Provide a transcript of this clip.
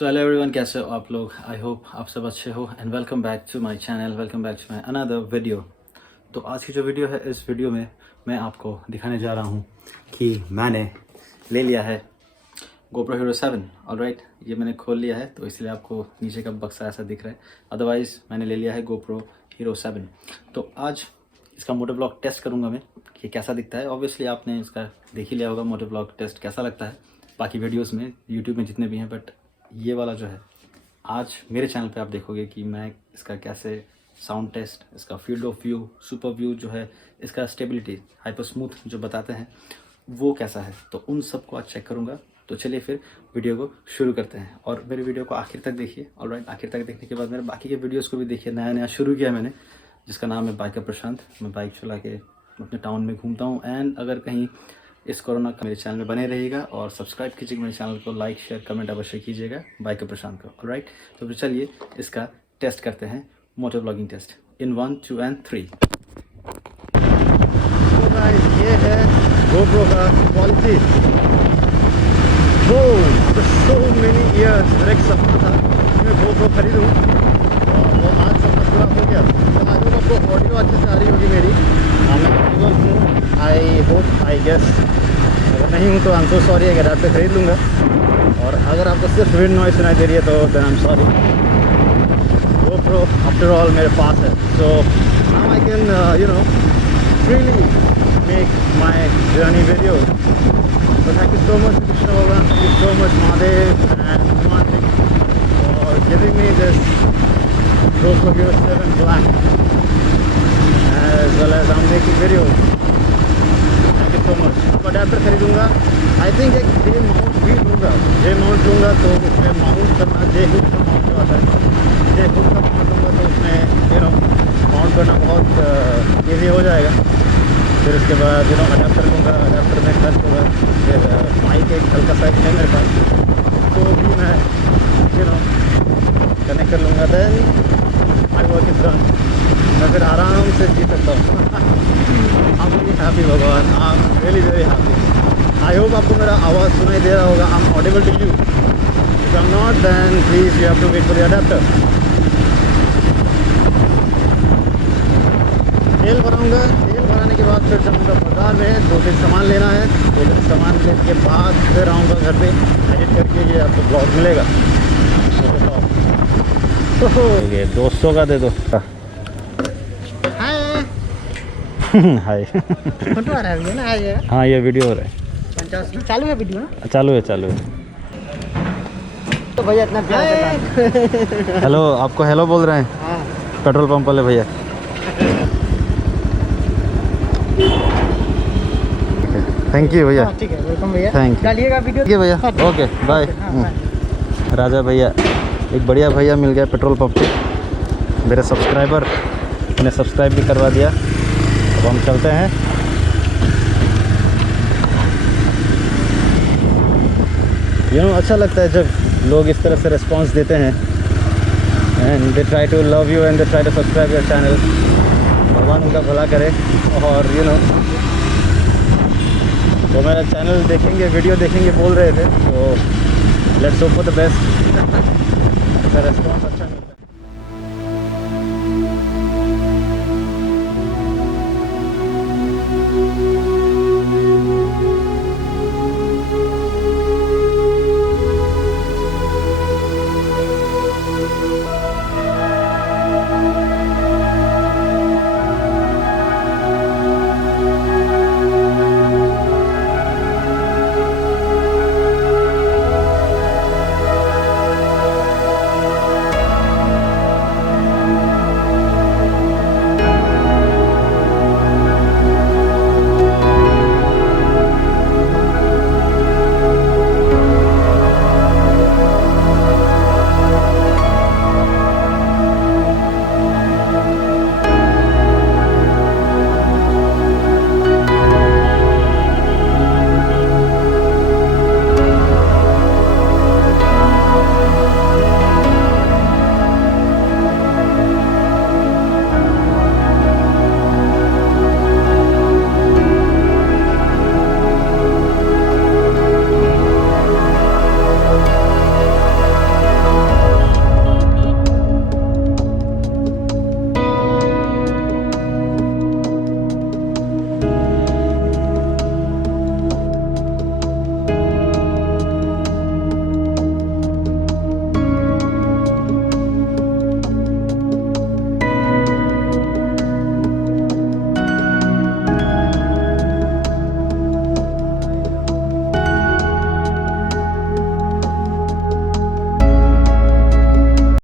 So hello everyone, कैसे हो आप लोग? आई होप आप सब अच्छे हो and welcome back to my channel, welcome back to my another video. तो आज की जो वीडियो है, इस वीडियो में मैं आपको दिखाने जा रहा हूँ कि मैंने ले लिया है GoPro Hero 7। ऑलराइट, ये मैंने खोल लिया है तो इसलिए आपको नीचे का बक्सा ऐसा दिख रहा है, अदरवाइज़ मैंने ले लिया है GoPro Hero 7। तो आज इसका मोटो ब्लॉग टेस्ट करूँगा मैं कि कैसा दिखता है। ऑब्वियसली आपने इसका देख ही लिया होगा मोटो ब्लॉग टेस्ट कैसा लगता है बाकी वीडियोस में, यूट्यूब में जितने भी हैं, बट ये वाला जो है आज मेरे चैनल पे आप देखोगे कि मैं इसका कैसे साउंड टेस्ट, इसका field of view, super view जो है, इसका स्टेबिलिटी, हाइपर स्मूथ जो बताते हैं वो कैसा है, तो उन सब को आज चेक करूँगा। तो चलिए फिर वीडियो को शुरू करते हैं और मेरे वीडियो को आखिर तक देखिए। ऑलराइट, आखिर तक देखने के बाद मेरे बाकी के वीडियोस को भी देखिए। नया नया शुरू किया मैंने, जिसका नाम है बाइकर प्रशांत। मैं बाइक चला के अपने टाउन में घूमता हूँ एंड अगर कहीं इस कोरोना का मेरे चैनल में बने रहिएगा और सब्सक्राइब कीजिएगा मेरे चैनल को, लाइक शेयर कमेंट अवश्य कीजिएगा बाइकर प्रशांत को। ऑलराइट, तो फिर चलिए इसका टेस्ट करते हैं, मोटो ब्लॉगिंग टेस्ट इन 1 2 and 3। तो गाइस, ये है GoPro का quality. After so many years मेरा एक सपना था कि मैं GoPro खरीदूँ और वो आज सपना पूरा हो गया। तो आज आपको ऑडियो अच्छे से आ रही होगी मेरी। मैं कंफर्म हूँ, आई होप, आई गेस। अगर नहीं हूँ तो आई एम सो सॉरी, अगर आप पे खरीद लूँगा। और अगर आपको सिर्फ विंड नॉइस सुनाई दे रही है तो then I am sorry. GoPro after all मेरे पास है, so now I can freely make my journey video. So thank you so much Krishna Bhagavan, thank you so much Mahadev and Mantik for giving me this GoPro Hero 7 Black, as well as I'm making videos. Thank you so much. अब adapter खरीदूँगा, I think एक जे mount भी लूँगा। जे mount लूँगा तो उसमें mount करना, जे hook का mount जो आता है, जे हुक का माउंट लूँगा तो उसमें माउंट करना बहुत ईजी हो जाएगा। फिर उसके बाद अडेप्टर लूँगा, अडेप्टर में खर्च होगा। फिर माइक एक हल्का सा है मेरे पास, तो भी मैं कनेक्ट कर लूँगा। Then my work is done, मैं फिर आराम से जी सकता हूँ। आई एम हैप्पी भगवान, I am really very happy. I hope आपको मेरा आवाज़ सुनाई दे रहा होगा। I am audible to you? If I am not, then please you have to wait for the adapter. तेल भराऊँगा, तेल भराने के बाद फिर जाऊँगा बाज़ार में, 2-3 सामान लेना है। 2-3 सामान लेने के बाद फिर आऊँगा घर पे, एडिट करके ये आपको ब्लॉग मिलेगा। ये 200 का दे दो। हाय फोटो आ रहा है ना? हाँ, ये वीडियो हो रहा है। 50 चालू है वीडियो ना? चालू है। तो भैया इतना प्यार से हेलो, आपको हेलो बोल रहे हैं। हाँ, पेट्रोल पंप वाले भैया। थैंक यू भैया। ठीक है, वेलकम भैया। थैंक यू, डालिएगा वीडियो। ठीक है भैया, ओके बाय। राजा भैया, एक बढ़िया भैया मिल गया पेट्रोल पंप पे, मेरे सब्सक्राइबर, मैंने सब्सक्राइब भी करवा दिया। अब हम चलते हैं। अच्छा लगता है जब लोग इस तरह से रिस्पांस देते हैं and they try to love you and they try to subscribe your channel. भगवान उनका भला करे। और तो मेरा चैनल देखेंगे, वीडियो देखेंगे बोल रहे थे, तो let's hope for the best. इसका रेस्पॉन्स अच्छा मिलता है।